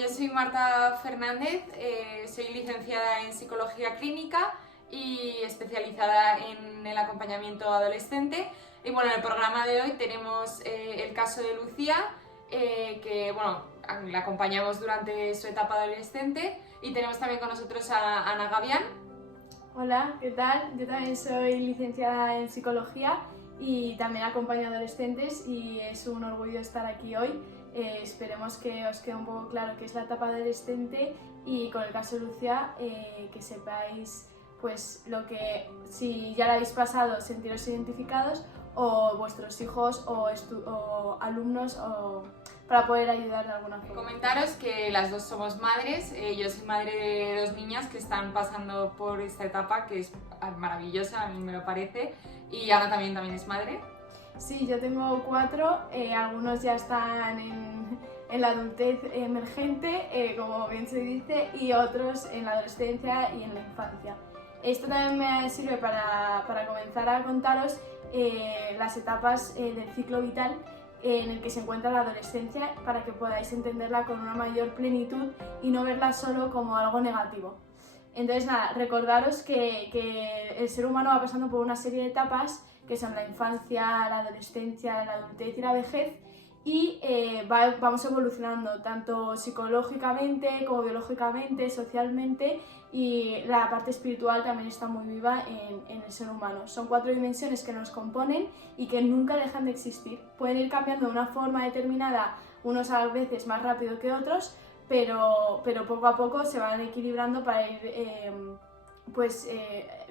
Yo soy Marta Fernández, soy licenciada en Psicología Clínica y especializada en el acompañamiento adolescente. Y bueno, en el programa de hoy tenemos el caso de Lucía, que bueno, la acompañamos durante su etapa adolescente, y tenemos también con nosotros a Ana Gavián. Hola, ¿qué tal? Yo también soy licenciada en Psicología y también acompaño a adolescentes y es un orgullo estar aquí hoy. Esperemos que os quede un poco claro qué es la etapa adolescente y con el caso de Lucía que sepáis pues lo que, si ya lo habéis pasado, sentiros identificados, o vuestros hijos o alumnos, para poder ayudar de alguna forma. Comentaros que las dos somos madres. Yo soy madre de dos niñas que están pasando por esta etapa, que es maravillosa, a mí me lo parece, y Ana también es madre. Sí, yo tengo 4, algunos ya están en la adultez emergente, como bien se dice, y otros en la adolescencia y en la infancia. Esto también me sirve para comenzar a contaros las etapas del ciclo vital en el que se encuentra la adolescencia, para que podáis entenderla con una mayor plenitud y no verla solo como algo negativo. Entonces nada, recordaros que el ser humano va pasando por una serie de etapas que son la infancia, la adolescencia, la adultez y la vejez, y vamos evolucionando tanto psicológicamente como biológicamente, socialmente, y la parte espiritual también está muy viva en el ser humano. Son 4 dimensiones que nos componen y que nunca dejan de existir. Pueden ir cambiando de una forma determinada, unos a veces más rápido que otros, pero poco a poco se van equilibrando para ir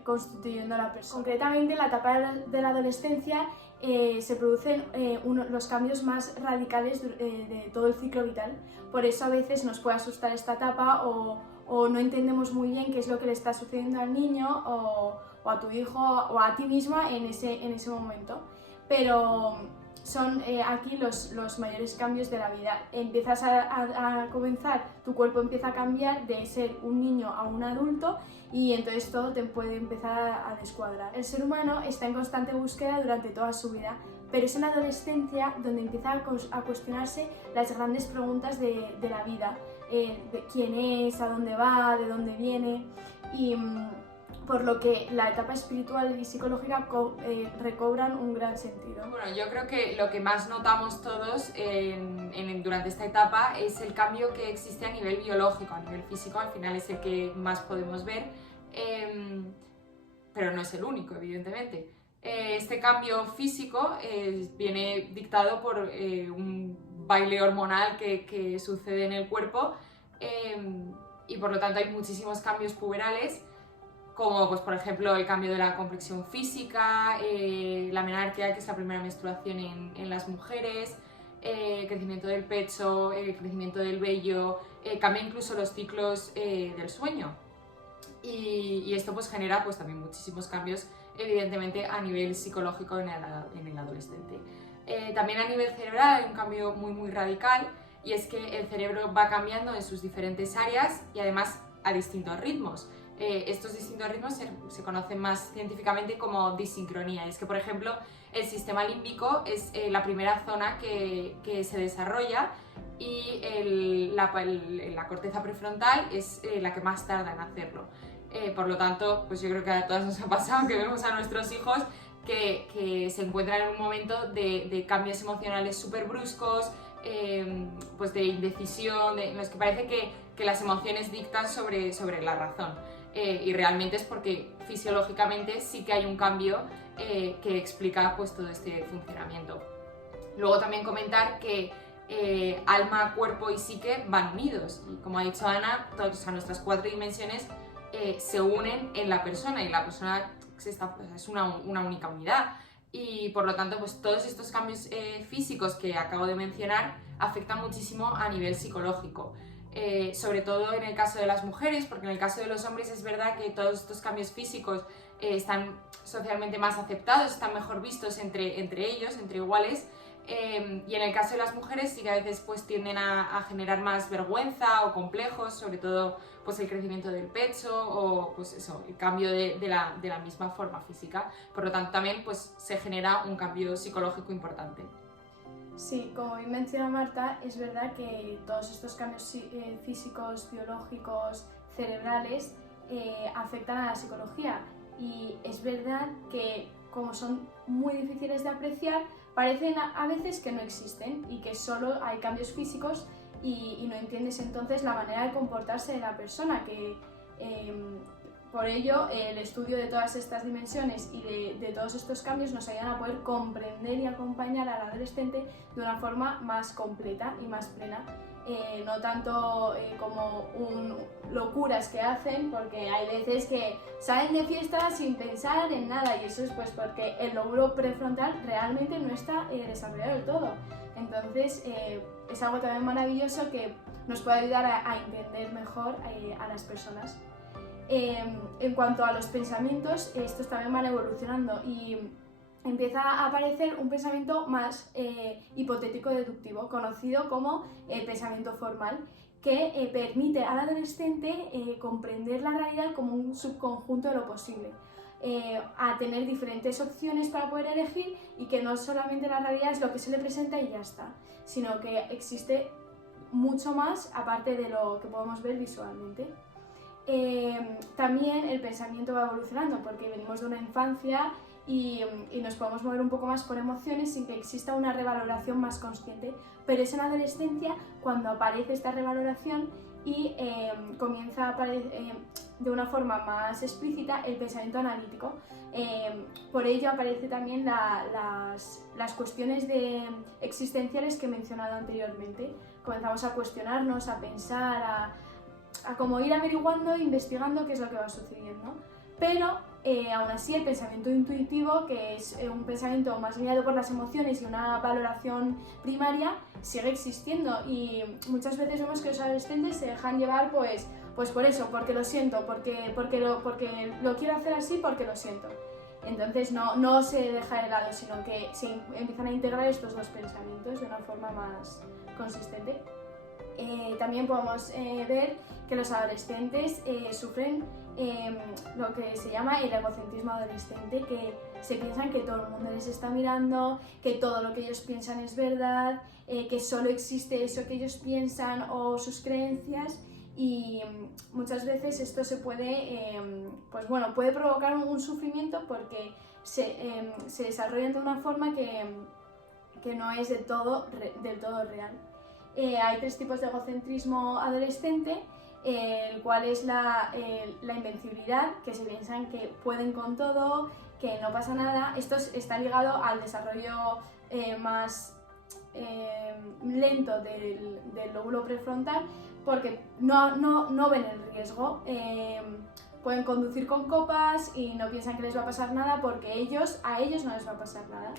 constituyendo a la persona. Concretamente, en la etapa de la adolescencia se producen los cambios más radicales de todo el ciclo vital. Por eso a veces nos puede asustar esta etapa o no entendemos muy bien qué es lo que le está sucediendo al niño o a tu hijo o a ti misma en ese momento. Pero son aquí los mayores cambios de la vida. Empiezas a comenzar, tu cuerpo empieza a cambiar de ser un niño a un adulto, y entonces todo te puede empezar a descuadrar. El ser humano está en constante búsqueda durante toda su vida, pero es en la adolescencia donde empieza a cuestionarse las grandes preguntas de la vida. De quién es, a dónde va, de dónde viene, y por lo que la etapa espiritual y psicológica recobran un gran sentido. Bueno, yo creo que lo que más notamos todos durante esta etapa es el cambio que existe a nivel biológico, a nivel físico. Al final es el que más podemos ver, pero no es el único, evidentemente. Este cambio físico viene dictado por un baile hormonal que sucede en el cuerpo, y por lo tanto hay muchísimos cambios puberales, como pues, por ejemplo el cambio de la complexión física, la menarquia, que es la primera menstruación en las mujeres, el crecimiento del pecho, el crecimiento del vello, cambia incluso los ciclos del sueño, y esto pues genera pues también muchísimos cambios, evidentemente, a nivel psicológico en el adolescente. También a nivel cerebral hay un cambio muy radical, y es que el cerebro va cambiando en sus diferentes áreas y además a distintos ritmos. Estos distintos ritmos se conocen más científicamente como disincronía. Es que, por ejemplo, el sistema límbico es la primera zona que se desarrolla, y la corteza prefrontal es la que más tarda en hacerlo. Por lo tanto, pues yo creo que a todas nos ha pasado que vemos a nuestros hijos que se encuentran en un momento de cambios emocionales súper bruscos, pues de indecisión, en los que parece que las emociones dictan sobre la razón. Y realmente es porque fisiológicamente sí que hay un cambio que explica pues todo este funcionamiento. Luego también comentar que alma, cuerpo y psique van unidos, y como ha dicho Ana, nuestras 4 dimensiones se unen en la persona, y la persona es una única unidad, y por lo tanto pues todos estos cambios físicos que acabo de mencionar afectan muchísimo a nivel psicológico. Sobre todo en el caso de las mujeres, porque en el caso de los hombres es verdad que todos estos cambios físicos están socialmente más aceptados, están mejor vistos entre ellos, entre iguales, y en el caso de las mujeres sí que a veces pues tienden a generar más vergüenza o complejos, sobre todo pues el crecimiento del pecho o pues eso, el cambio de la misma forma física. Por lo tanto también pues se genera un cambio psicológico importante. Sí, como bien menciona Marta, es verdad que todos estos cambios físicos, biológicos, cerebrales afectan a la psicología, y es verdad que como son muy difíciles de apreciar, parecen a veces que no existen y que solo hay cambios físicos y no entiendes entonces la manera de comportarse de la persona, que por ello el estudio de todas estas dimensiones y de todos estos cambios nos ayudan a poder comprender y acompañar al adolescente de una forma más completa y más plena. No tanto como locuras que hacen, porque hay veces que salen de fiesta sin pensar en nada, y eso es pues porque el lóbulo prefrontal realmente no está desarrollado del todo. Entonces es algo también maravilloso que nos puede ayudar a entender mejor a las personas. En cuanto a los pensamientos, estos también van evolucionando y empieza a aparecer un pensamiento más hipotético-deductivo, conocido como pensamiento formal, que permite al adolescente comprender la realidad como un subconjunto de lo posible, a tener diferentes opciones para poder elegir, y que no solamente la realidad es lo que se le presenta y ya está, sino que existe mucho más aparte de lo que podemos ver visualmente. También el pensamiento va evolucionando porque venimos de una infancia y nos podemos mover un poco más por emociones sin que exista una revaloración más consciente, pero es en la adolescencia cuando aparece esta revaloración y comienza a aparecer de una forma más explícita el pensamiento analítico. Por ello aparece también las cuestiones existenciales que he mencionado anteriormente. Comenzamos a cuestionarnos, a pensar, a como ir averiguando e investigando qué es lo que va sucediendo. Pero aún así el pensamiento intuitivo, que es un pensamiento más guiado por las emociones y una valoración primaria, sigue existiendo, y muchas veces vemos que los adolescentes se dejan llevar pues por eso, porque lo siento, porque lo quiero hacer así, porque lo siento. Entonces no se deja de lado, sino que se empiezan a integrar estos dos pensamientos de una forma más consistente. También podemos ver que los adolescentes sufren lo que se llama el egocentrismo adolescente, que se piensan que todo el mundo les está mirando, que todo lo que ellos piensan es verdad, que solo existe eso que ellos piensan o sus creencias, y muchas veces esto se puede, puede provocar un sufrimiento porque se desarrollan de una forma que no es del todo real. Hay tres tipos de egocentrismo adolescente, el cual es la invencibilidad, que se piensan que pueden con todo, que no pasa nada. Esto está ligado al desarrollo más lento del lóbulo prefrontal, porque no ven el riesgo. Pueden conducir con copas y no piensan que les va a pasar nada porque a ellos no les va a pasar nada.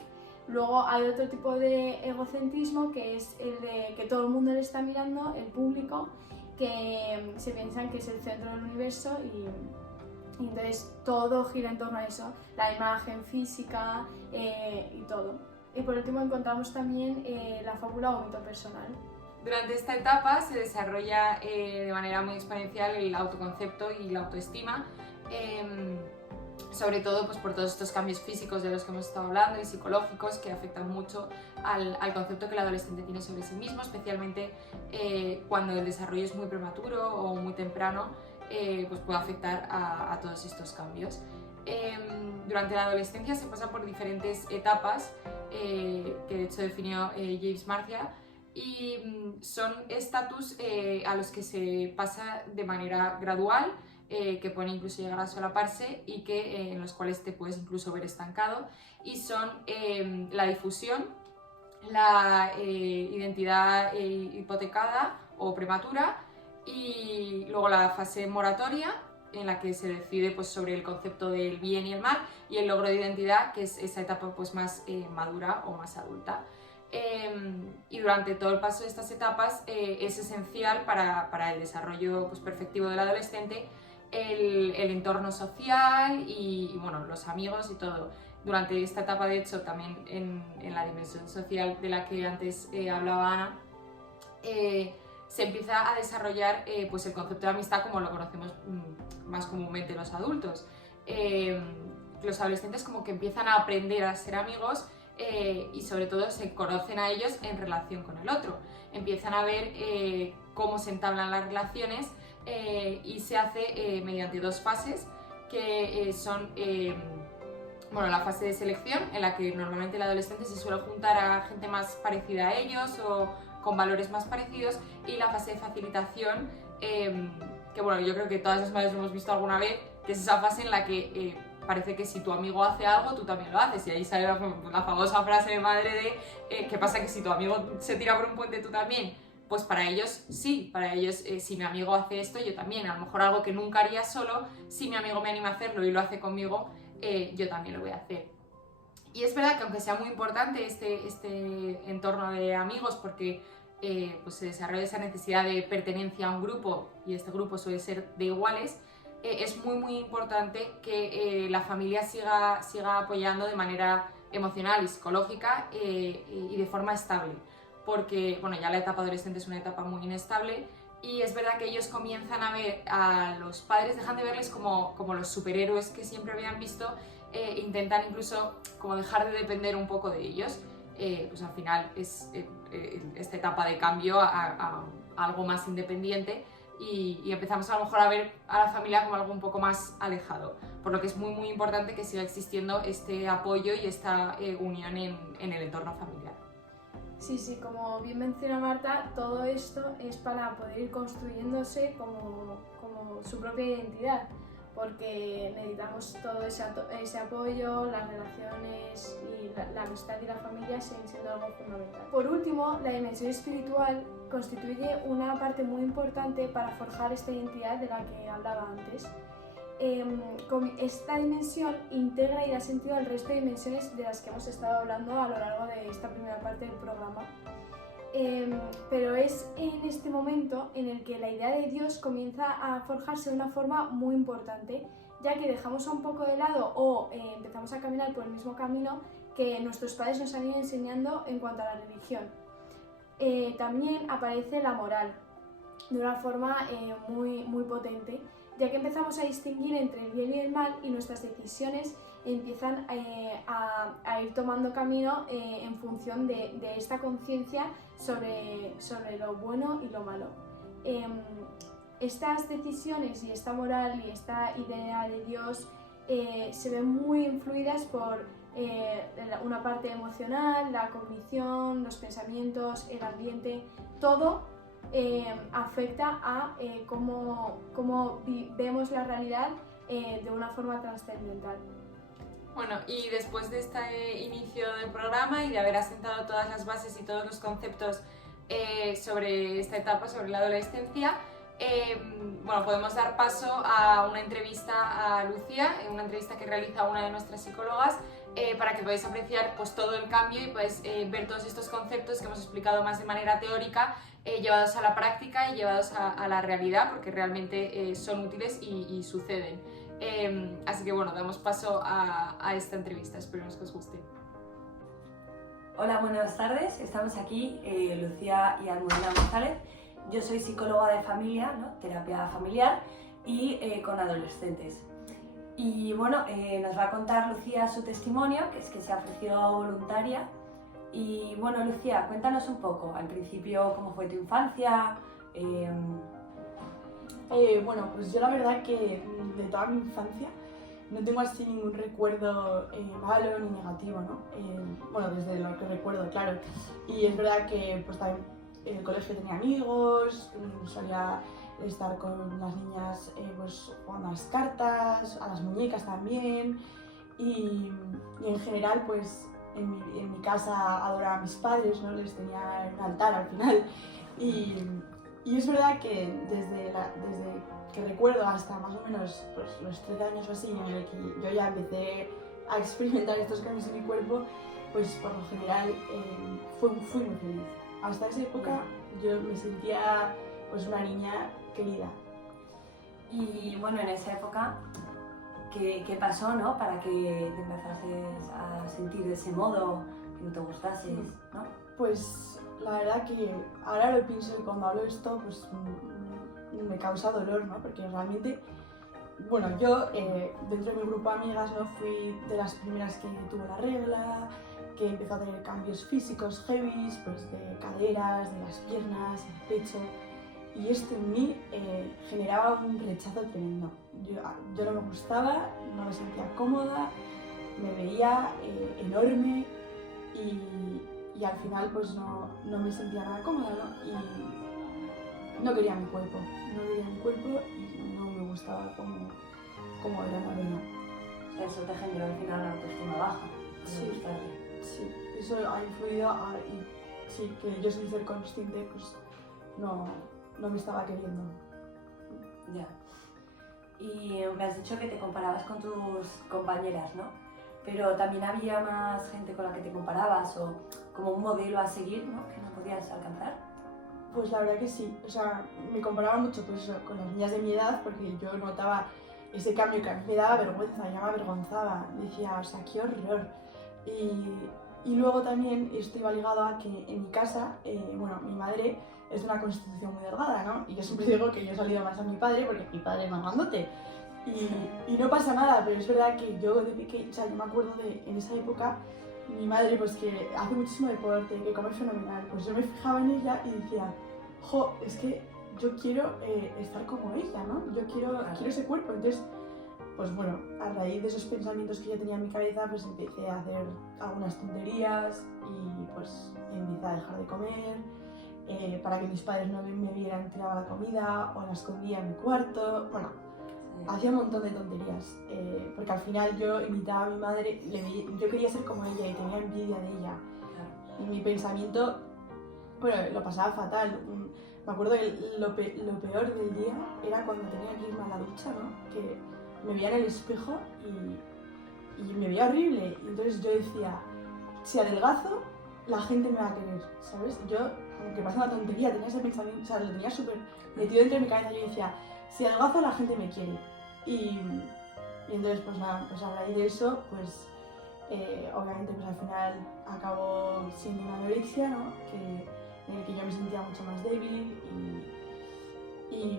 Luego hay otro tipo de egocentrismo, que es el de que todo el mundo le está mirando, el público, que se piensan que es el centro del universo, y entonces todo gira en torno a eso, la imagen física y todo. Y por último encontramos también la fábula o mito personal. Durante esta etapa se desarrolla de manera muy exponencial el autoconcepto y la autoestima, sobre todo pues, por todos estos cambios físicos de los que hemos estado hablando y psicológicos que afectan mucho al concepto que el adolescente tiene sobre sí mismo, especialmente cuando el desarrollo es muy prematuro o muy temprano, pues puede afectar a todos estos cambios. Durante la adolescencia se pasa por diferentes etapas que de hecho definió James Marcia, y son estatus a los que se pasa de manera gradual, que pueden incluso llegar a solaparse y en los cuales te puedes incluso ver estancado, y son la difusión, la identidad hipotecada o prematura, y luego la fase moratoria, en la que se decide pues, sobre el concepto del bien y el mal, y el logro de identidad, que es esa etapa pues, más madura o más adulta. Y durante todo el paso de estas etapas es esencial para el desarrollo pues, perfectivo del adolescente el entorno social y bueno, los amigos y todo. Durante esta etapa, de hecho, también en la dimensión social de la que antes hablaba Ana, se empieza a desarrollar pues el concepto de amistad como lo conocemos más comúnmente los adultos. Los adolescentes como que empiezan a aprender a ser amigos y sobre todo se conocen a ellos en relación con el otro. Empiezan a ver cómo se entablan las relaciones y se hace mediante 2 fases que son la fase de selección, en la que normalmente el adolescente se suele juntar a gente más parecida a ellos o con valores más parecidos, y la fase de facilitación, que bueno, yo creo que todas las madres lo hemos visto alguna vez, que es esa fase en la que parece que si tu amigo hace algo, tú también lo haces, y ahí sale la famosa frase de madre de ¿qué pasa que si tu amigo se tira por un puente, tú también? Pues para ellos sí, para ellos si mi amigo hace esto, yo también. A lo mejor algo que nunca haría solo, si mi amigo me anima a hacerlo y lo hace conmigo, yo también lo voy a hacer. Y es verdad que aunque sea muy importante este entorno de amigos, porque pues se desarrolla esa necesidad de pertenencia a un grupo, y este grupo suele ser de iguales, es muy importante que la familia siga apoyando de manera emocional y psicológica y de forma estable, porque bueno, ya la etapa adolescente es una etapa muy inestable, y es verdad que ellos comienzan a ver a los padres, dejan de verles como los superhéroes que siempre habían visto, intentan incluso como dejar de depender un poco de ellos. Pues al final es esta etapa de cambio a algo más independiente, y empezamos a lo mejor a ver a la familia como algo un poco más alejado, por lo que es muy importante que siga existiendo este apoyo y esta unión en el entorno familiar. Sí, como bien menciona Marta, todo esto es para poder ir construyéndose como su propia identidad, porque necesitamos todo ese apoyo, las relaciones y la amistad y la familia siguen siendo algo fundamental. Por último, la dimensión espiritual constituye una parte muy importante para forjar esta identidad de la que hablaba antes. Esta dimensión integra y da sentido al resto de dimensiones de las que hemos estado hablando a lo largo de esta primera parte del programa. Pero es en este momento en el que la idea de Dios comienza a forjarse de una forma muy importante, ya que dejamos un poco de lado o empezamos a caminar por el mismo camino que nuestros padres nos han ido enseñando en cuanto a la religión. También aparece la moral de una forma muy potente, ya que empezamos a distinguir entre el bien y el mal, y nuestras decisiones empiezan a ir tomando camino en función de esta conciencia sobre lo bueno y lo malo. Estas decisiones y esta moral y esta idea de Dios se ven muy influidas por una parte emocional, la cognición, los pensamientos, el ambiente, todo afecta a cómo vemos la realidad de una forma trascendental. Bueno, y después de este inicio del programa y de haber asentado todas las bases y todos los conceptos sobre esta etapa, sobre la adolescencia, podemos dar paso a una entrevista a Lucía, una entrevista que realiza una de nuestras psicólogas, para que podáis apreciar pues, todo el cambio y podáis ver todos estos conceptos que hemos explicado más de manera teórica, llevados a la práctica y llevados a la realidad, porque realmente son útiles y suceden. Así que bueno, damos paso a esta entrevista, esperemos que os guste. Hola, buenas tardes, estamos aquí, Lucía y Almudena González. Yo soy psicóloga de familia, ¿no? Terapia familiar y con adolescentes. Y bueno, nos va a contar Lucía su testimonio, que es que se ha ofrecido voluntaria. Y bueno, Lucía, cuéntanos un poco, al principio, cómo fue tu infancia. Bueno, pues yo la verdad que de toda mi infancia no tengo así ningún recuerdo malo ni negativo, ¿no? Bueno, desde lo que recuerdo, claro. Y es verdad que pues también en el colegio tenía amigos, solía estar con las niñas pues jugando a las cartas, a las muñecas también. Y en general pues en mi casa adoraba a mis padres, ¿no? Les tenía un altar al final. Y es verdad que desde que recuerdo hasta más o menos pues, los 13 años o así, en el que yo ya empecé a experimentar estos cambios en mi cuerpo, pues por lo general fui muy feliz. Hasta esa época yo me sentía pues una niña querida. Y bueno, en esa época, ¿qué pasó, no? Para que te empezases a sentir de ese modo, que no te gustases, ¿no? Pues la verdad que ahora lo pienso y cuando hablo de esto pues me causa dolor, ¿no? Porque realmente, bueno, yo dentro de mi grupo de amigas, ¿no? Fui de las primeras que tuvo la regla, que empezó a tener cambios físicos heavy, pues de caderas, de las piernas, el pecho. Y esto en mí generaba un rechazo tremendo. Yo no me gustaba, no me sentía cómoda, me veía enorme y al final pues no me sentía nada cómoda, ¿no? Y no quería mi cuerpo y no me gustaba como era la verdad. Eso te generó al final la autoestima baja. Sí, sí, eso ha influido y sí, que yo sin ser consciente pues no me estaba queriendo. Ya. Y me has dicho que te comparabas con tus compañeras, ¿no? Pero también había más gente con la que te comparabas o como un modelo a seguir, ¿no? Que no podías alcanzar. Pues la verdad que sí, o sea, me comparaba mucho pues, con las niñas de mi edad porque yo notaba ese cambio que a mí me daba vergüenza, ya me avergonzaba, decía, o sea, qué horror. Y luego también esto iba ligado a que en mi casa, bueno, mi madre es de una constitución muy delgada, ¿no? Y yo siempre digo que yo he salido más a mi padre porque mi padre es más grandote. Y no pasa nada, pero es verdad que yo de pequeña, o sea, yo me acuerdo de en esa época, mi madre pues que hace muchísimo deporte, que come fenomenal, pues yo me fijaba en ella y decía, jo, es que yo quiero estar como ella, ¿no? Yo quiero ese cuerpo, entonces pues bueno, a raíz de esos pensamientos que yo tenía en mi cabeza, pues empecé a hacer algunas tonterías y pues empecé a dejar de comer para que mis padres no me vieran tiraba la comida o la escondía en mi cuarto, bueno, hacía un montón de tonterías porque al final yo imitaba a mi madre, yo quería ser como ella y tenía envidia de ella y mi pensamiento, bueno, lo pasaba fatal. Me acuerdo que lo peor del día era cuando tenía que irme a la ducha, ¿no? Que me veía en el espejo y me veía horrible. Y entonces yo decía, si adelgazo, la gente me va a querer, ¿sabes? Yo, aunque pasa una tontería, tenía ese pensamiento, o sea, lo tenía súper metido dentro de mi cabeza. Yo decía, si adelgazo, la gente me quiere. Y entonces, pues nada, pues a raíz de eso, pues obviamente pues al final acabó siendo una anorexia, ¿no? En el que yo me sentía mucho más débil y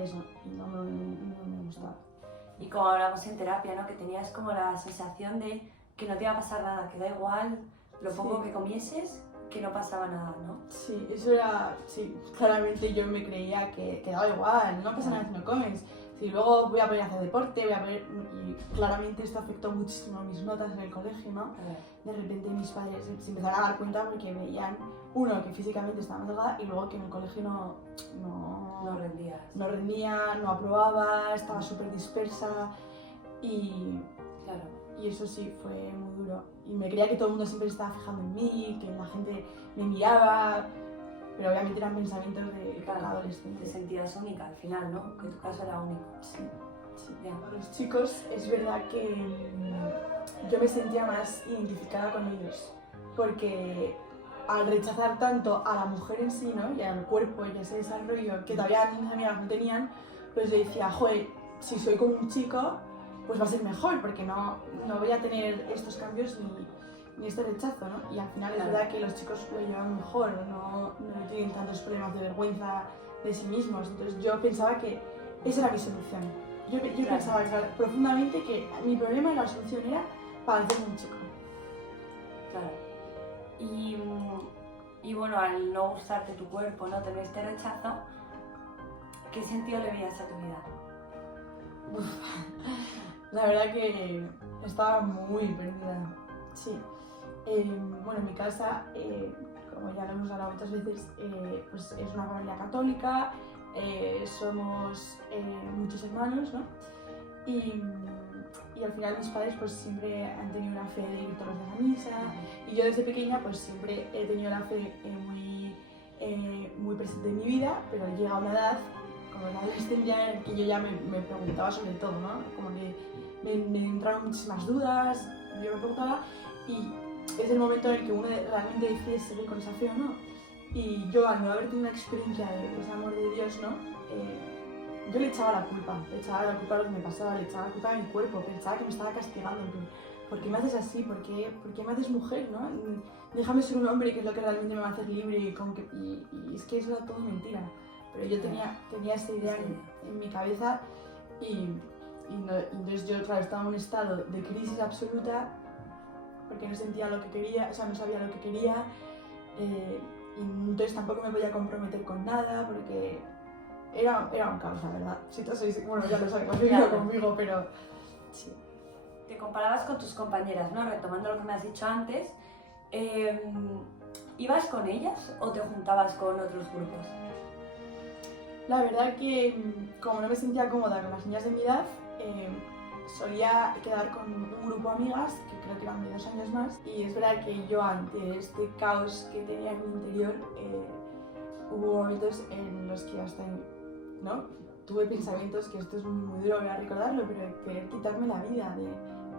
eso, y no me gustaba. Y como hablamos en terapia, ¿no? Que tenías como la sensación de que no te iba a pasar nada, que da igual lo poco que comieses, que no pasaba nada, ¿no? Sí, eso era, sí, claramente yo me creía que daba igual, no pasa nada si no comes. Si luego voy a poder hacer deporte, y claramente esto afectó muchísimo a mis notas en el colegio, ¿no? De repente mis padres se empezaron a dar cuenta porque veían, uno, que físicamente estaba más delgada y luego que en el colegio no rendía, no aprobaba, estaba súper dispersa y eso sí fue muy duro. Y me creía que todo el mundo siempre estaba fijando en mí, que la gente me miraba, pero obviamente eran pensamientos de adolescente. Te sentías única al final, ¿no? Que tu caso era único. Sí. A los chicos es verdad que yo me sentía más identificada con ellos, porque al rechazar tanto a la mujer en sí, ¿no? Y al cuerpo y a ese desarrollo que todavía mis amigas no tenían, pues yo decía, joder, si soy como un chico, pues va a ser mejor, porque no voy a tener estos cambios ni este rechazo, ¿no? Y al final es verdad que los chicos lo llevan mejor, no tienen tantos problemas de vergüenza de sí mismos, entonces yo pensaba que esa era mi solución. Yo pensaba profundamente que mi problema y la solución era para hacerme un chico. Claro. Y bueno, al no gustarte tu cuerpo, no tener este rechazo, ¿qué sentido le veías a tu vida? La verdad que estaba muy perdida. Sí. Bueno, en mi casa, como ya lo hemos hablado muchas veces, pues es una familia católica, somos muchos hermanos, ¿no? Y al final mis padres pues siempre han tenido una fe de ir todos los días a misa y yo desde pequeña pues siempre he tenido la fe muy presente en mi vida, pero llega una edad, como la adolescencia, en la que yo ya me preguntaba sobre todo, ¿no? Como que me entraron muchísimas dudas, yo me preguntaba y es el momento en el que uno realmente decide seguir con esa fe o no. Y yo al no haber tenido una experiencia de ese amor de Dios, ¿no? Yo le echaba la culpa a lo que me pasaba, le echaba la culpa a mi cuerpo, pensaba que me estaba castigando, ¿por qué me haces así? ¿Por qué me haces mujer, no? Déjame ser un hombre, que es lo que realmente me va a hacer libre y es que eso era todo mentira. Pero yo tenía esa idea en mi cabeza y entonces yo, claro, estaba en un estado de crisis absoluta porque no sentía lo que quería, o sea, no sabía lo que quería, y entonces tampoco me podía comprometer con nada, porque era un caos, la verdad. Si te soy, bueno, ya lo sabes, has vivido conmigo, pero sí. Te comparabas con tus compañeras, ¿no? Retomando lo que me has dicho antes, ¿ibas con ellas o te juntabas con otros grupos? La verdad que, como no me sentía cómoda con las niñas de mi edad, solía quedar con un grupo de amigas, que creo que eran de 2 años más, y es verdad que yo, ante este caos que tenía en mi interior, hubo momentos en los que hasta, ¿no? Tuve pensamientos, que esto es muy duro a recordarlo, pero de querer quitarme la vida,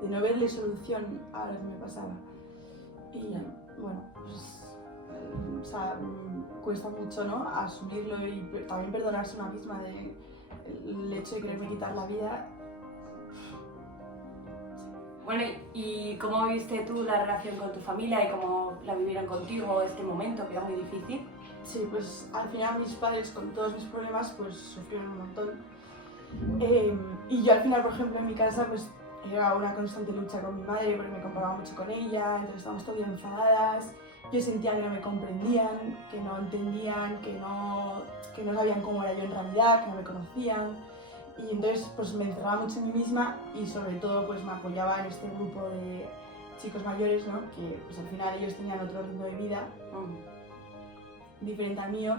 de no verle solución a lo que me pasaba. Y bueno, pues, o sea, cuesta mucho, ¿no?, asumirlo y también perdonarse a una misma del hecho de quererme quitar la vida. Bueno, ¿y cómo viste tú la relación con tu familia y cómo la vivieron contigo este momento, que era muy difícil? Sí, pues al final mis padres, con todos mis problemas, pues sufrieron un montón. Y yo al final, por ejemplo, en mi casa, pues era una constante lucha con mi madre, porque me comparaba mucho con ella, entonces estábamos todo bien enfadadas. Yo sentía que no me comprendían, que no entendían, que no sabían cómo era yo en realidad, que no me conocían. Y entonces pues me encerraba mucho en mí misma y sobre todo pues me apoyaba en este grupo de chicos mayores, ¿no?, que pues al final ellos tenían otro ritmo de vida diferente al mío,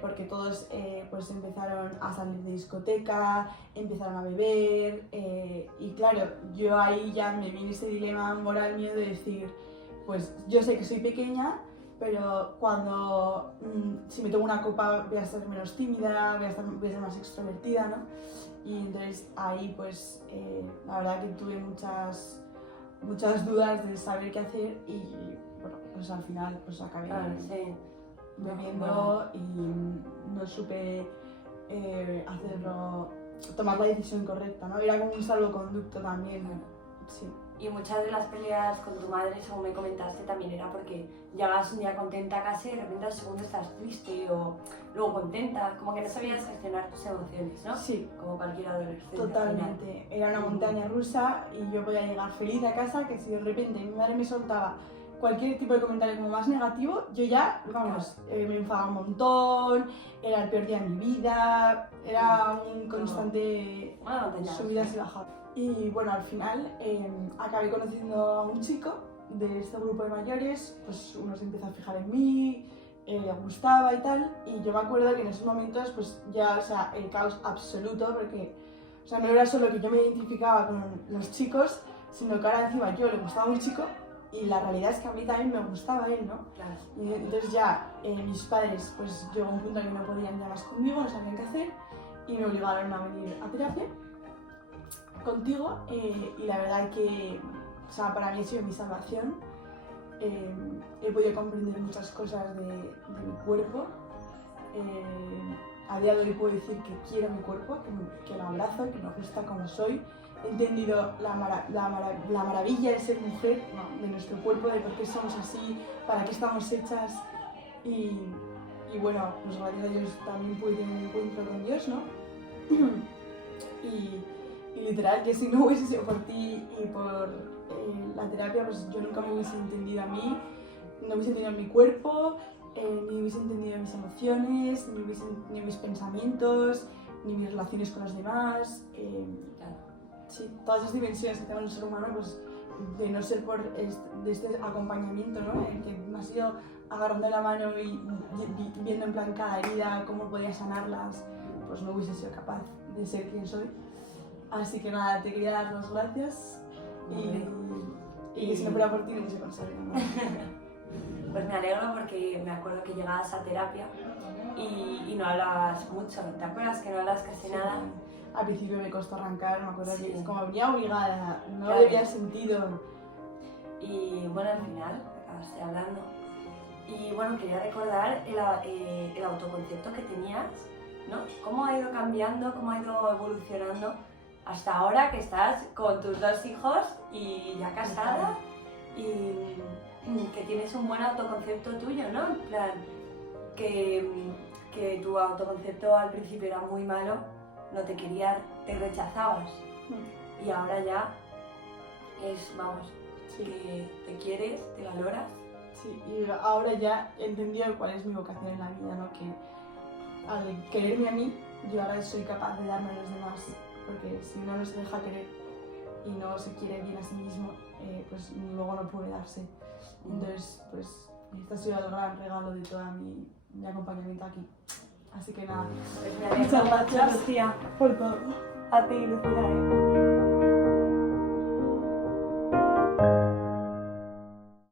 porque todos pues empezaron a salir de discoteca, empezaron a beber, y claro, yo ahí ya me vi en ese dilema moral mío de decir, pues yo sé que soy pequeña, pero cuando si me tomo una copa voy a estar menos tímida, voy a ser más extrovertida, ¿no? Y entonces ahí pues la verdad que tuve muchas dudas de saber qué hacer y bueno, pues al final pues acabé bebiendo y no supe tomar la decisión correcta, ¿no? Era como un salvoconducto también, sí. Y muchas de las peleas con tu madre, según me comentaste, también era porque llegabas un día contenta a casa y de repente al segundo estás triste o luego contenta, como que no sabías gestionar tus emociones, ¿no? Sí. Como cualquier adolescente. Totalmente. Era una montaña rusa y yo podía llegar feliz a casa, que si de repente mi madre me soltaba cualquier tipo de comentario como más negativo, yo ya, vamos, me enfadaba un montón, era el peor día de mi vida, era un constante subidas y bajadas. Y bueno, al final acabé conociendo a un chico de este grupo de mayores, pues uno se empezó a fijar en mí, le gustaba y tal, y yo me acuerdo que en esos momentos pues ya, o sea, el caos absoluto, porque, o sea, no era solo que yo me identificaba con los chicos, sino que ahora encima yo le gustaba a un chico, y la realidad es que a mí también me gustaba él, ¿no? Claro. Y entonces ya mis padres, pues llegó un punto en que no podían ya más conmigo, no sabían qué hacer, y me obligaron a venir a terapia contigo, y la verdad que, o sea, para mí ha sido mi salvación. He podido comprender muchas cosas de mi cuerpo. A día de hoy puedo decir que quiero mi cuerpo, que lo abrazo, que me gusta como soy. He entendido la maravilla de ser mujer, ¿no?, de nuestro cuerpo, de por qué somos así, para qué estamos hechas. Y bueno, pues gracias a Dios también pude tener un encuentro con Dios, ¿no? Y literal, que si no hubiese sido por ti y por la terapia, pues yo nunca me hubiese entendido a mí, no hubiese entendido mi cuerpo, ni hubiese entendido mis emociones, ni mis pensamientos, ni mis relaciones con los demás. Sí, todas esas dimensiones que tenemos el ser humano, pues de no ser por este acompañamiento, ¿no?, en que me has ido agarrando la mano y viendo en plan cada herida, cómo podía sanarlas, pues no hubiese sido capaz de ser quien soy. Así que nada, te quería dar las gracias y que si no fuera por ti no hubiese conseguido nada. Pues me alegro porque me acuerdo que llegabas a terapia y no hablabas mucho, ¿te acuerdas que no hablas casi nada? Al principio me costó arrancar, me acuerdo que es como venía obligada, no Claro. le había sentido. Y bueno, al final acabaste hablando. Y bueno, quería recordar el autoconcepto que tenías, ¿no? Cómo ha ido cambiando, cómo ha ido evolucionando hasta ahora que estás con tus 2 hijos y ya casada y que tienes un buen autoconcepto tuyo, ¿no? En plan, que tu autoconcepto al principio era muy malo, no te querías, te rechazabas y ahora ya es, vamos, Sí. que te quieres, te valoras. Sí, y ahora ya he entendido cuál es mi vocación en la vida, ¿no? Que al quererme a mí, yo ahora soy capaz de darme a los demás, porque si uno no se deja querer y no se quiere bien a sí mismo, pues luego no puede darse. Entonces, pues este ha sido el gran regalo de toda mi acompañamiento aquí. Así que nada, Pues me alegro mucho, Lucía. por todo. A ti, Lucía.